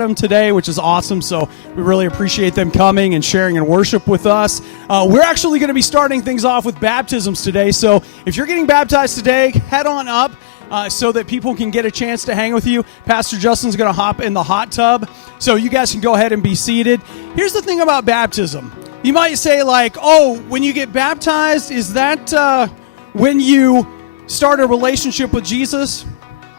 them today, which is awesome. So we really appreciate them coming and sharing and worship with us. We're actually going to be starting things off with baptisms today. So if you're getting baptized today, head on up so that people can get a chance to hang with you. Pastor Justin's going to hop in the hot tub, so you guys can go ahead and be seated. Here's the thing about baptism. You might say like, oh, when you get baptized, is that when you start a relationship with Jesus?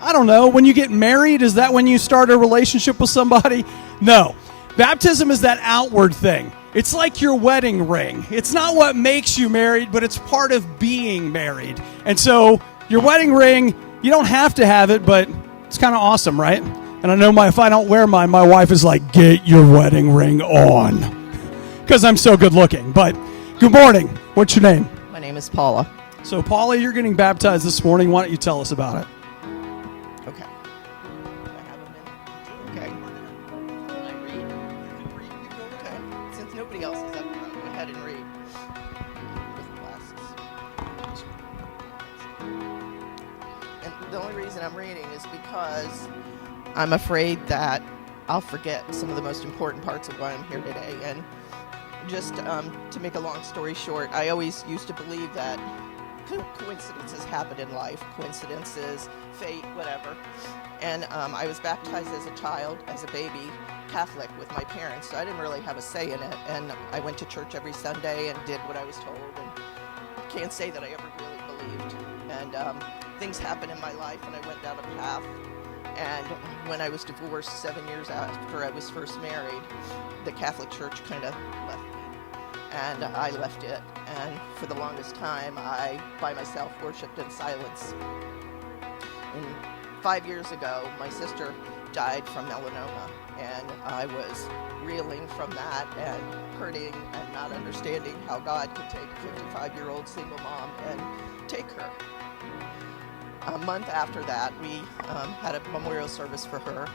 I don't know. When you get married, is that when you start a relationship with somebody? No. Baptism is that outward thing. It's like your wedding ring. It's not what makes you married, but it's part of being married. And so your wedding ring, you don't have to have it, but it's kind of awesome, right? And I know if I don't wear mine, my wife is like, get your wedding ring on. Because I'm so good looking. But good morning. What's your name? My name is Paula. So Paula, you're getting baptized this morning. Why don't you tell us about it? Okay. Do I have a minute? Okay. Can I read? Okay. Since nobody else is up here, I'll go ahead and read. With glasses. And the only reason I'm reading is because I'm afraid that I'll forget some of the most important parts of why I'm here today. And just to make a long story short, I always used to believe that coincidences happen in life. Coincidences, fate, whatever. And I was baptized as a child, as a baby, Catholic with my parents, so I didn't really have a say in it. And I went to church every Sunday and did what I was told, and can't say that I ever really believed. And things happened in my life, and I went down a path. And when I was divorced 7 years after I was first married, the Catholic Church kind of left me. And I left it, and for the longest time, I, by myself, worshipped in silence. And 5 years ago, my sister died from melanoma, and I was reeling from that and hurting and not understanding how God could take a 55-year-old single mom and take her. A month after that, we had a memorial service for her,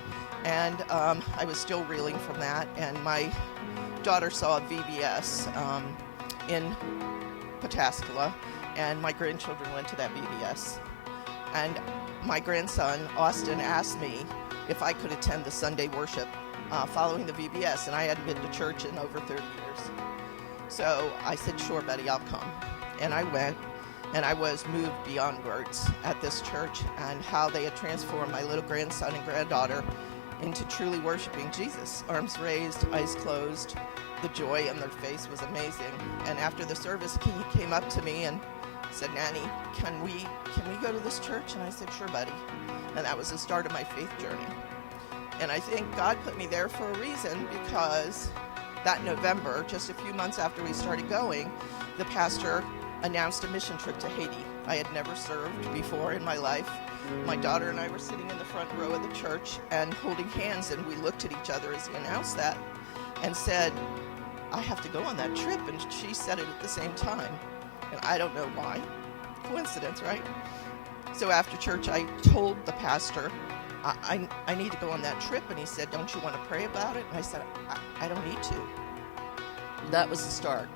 and I was still reeling from that, and my daughter saw a VBS in Pataskala, and my grandchildren went to that VBS. And my grandson, Austin, asked me if I could attend the Sunday worship following the VBS, and I hadn't been to church in over 30 years. So I said, sure, Betty, I'll come. And I went, and I was moved beyond words at this church and how they had transformed my little grandson and granddaughter into truly worshiping Jesus. Arms raised, eyes closed. The joy on their face was amazing. And after the service, he came up to me and said, Nanny, can we go to this church? And I said, sure, buddy. And that was the start of my faith journey. And I think God put me there for a reason, because that November, just a few months after we started going, the pastor announced a mission trip to Haiti. I had never served before in my life. My daughter and I were sitting in the front row of the church and holding hands, and we looked at each other as he announced that and said, I have to go on that trip. And she said it at the same time. And I don't know why. Coincidence, right? So after church, I told the pastor, I need to go on that trip. And he said, don't you want to pray about it? And I said, I don't need to. That was the start.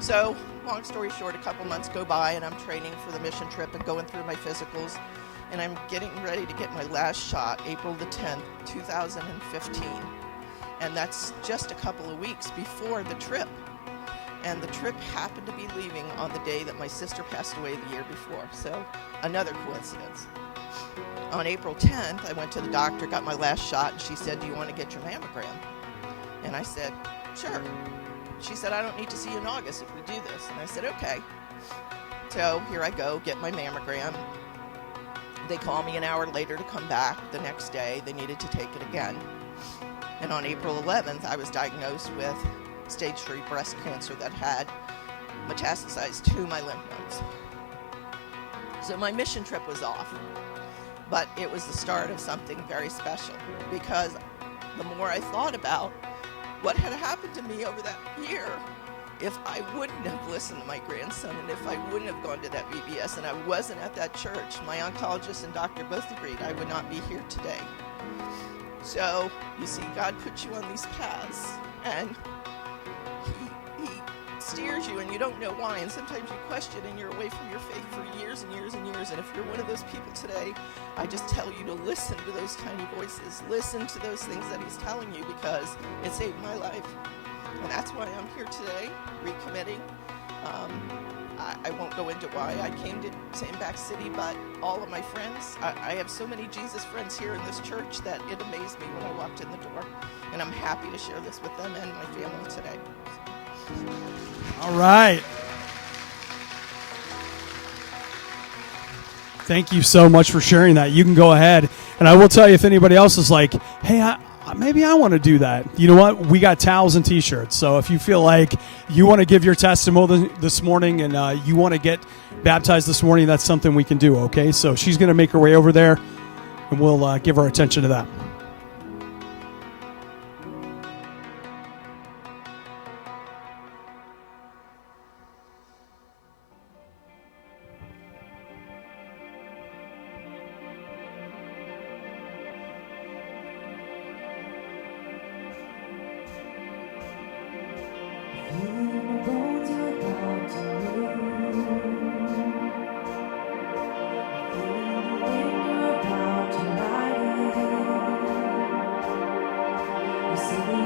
So, long story short, a couple months go by, and I'm training for the mission trip and going through my physicals. And I'm getting ready to get my last shot, April the 10th, 2015. And that's just a couple of weeks before the trip. And the trip happened to be leaving on the day that my sister passed away the year before. So, another coincidence. On April 10th, I went to the doctor, got my last shot, and she said, do you want to get your mammogram? And I said, sure. She said, I don't need to see you in August if we do this. And I said, okay. So here I go, get my mammogram. They call me an hour later to come back the next day. They needed to take it again. And on April 11th, I was diagnosed with stage 3 breast cancer that had metastasized to my lymph nodes. So my mission trip was off. But it was the start of something very special, because the more I thought about what had happened to me over that year, if I wouldn't have listened to my grandson, and if I wouldn't have gone to that VBS, and I wasn't at that church, my oncologist and doctor both agreed I would not be here today. So, you see, God put you on these paths, and he steers you and you don't know why, and sometimes you question and you're away from your faith for years and years and years. And if you're one of those people today, I just tell you to listen to those tiny voices. Listen to those things that he's telling you, because it saved my life. And that's why I'm here today, recommitting. I won't go into why I came to Sandbach City, but all of my friends, I have so many Jesus friends here in this church that it amazed me when I walked in the door. And I'm happy to share this with them and my family today. All right. Thank you so much for sharing that. You can go ahead, and I will tell you if anybody else is like, hey, maybe I want to do that. You know what? We got towels and T-shirts. So if you feel like you want to give your testimony this morning and you want to get baptized this morning, that's something we can do, okay? So she's going to make her way over there, and we'll give our attention to that. See